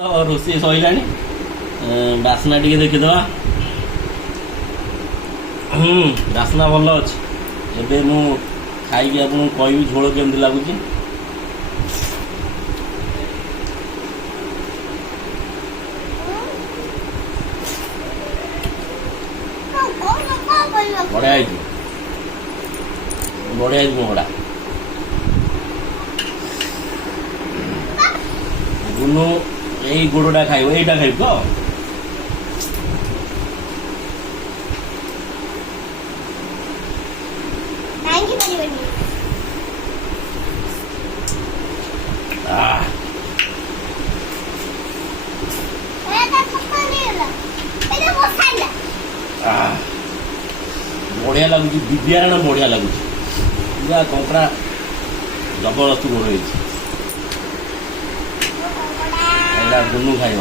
ରୋଷେଇ ସରିଲାଣି ବାସ୍ନା ଟିକେ ଦେଖିଦେବା। ବାସ୍ନା ଭଲ ଅଛି। ଏବେ ମୁଁ ଖାଇକି ଆପଣଙ୍କୁ କହିବି ଝୋଳ କେମିତି ଲାଗୁଛି। ବଢ଼ିଆ ହେଇଛି, ବଢ଼ିଆ ହେଇଛି ମୋହଡ଼ା। ଗୁନୁ ଏଇ ଗୋଡ଼ଟା ଖାଇବ, ଏଇଟା ଖାଇବ ତ? ବଢ଼ିଆ ଲାଗୁଛି, ବିଦ୍ୟାରଣ ବଢ଼ିଆ ଲାଗୁଛି। ପୁରା କଙ୍କଡ଼ା ଜବରଦସ୍ତ ଗୋଡ଼ ହେଇଛି। ଏଇଟା ଗୁନୁ ଖାଇବ।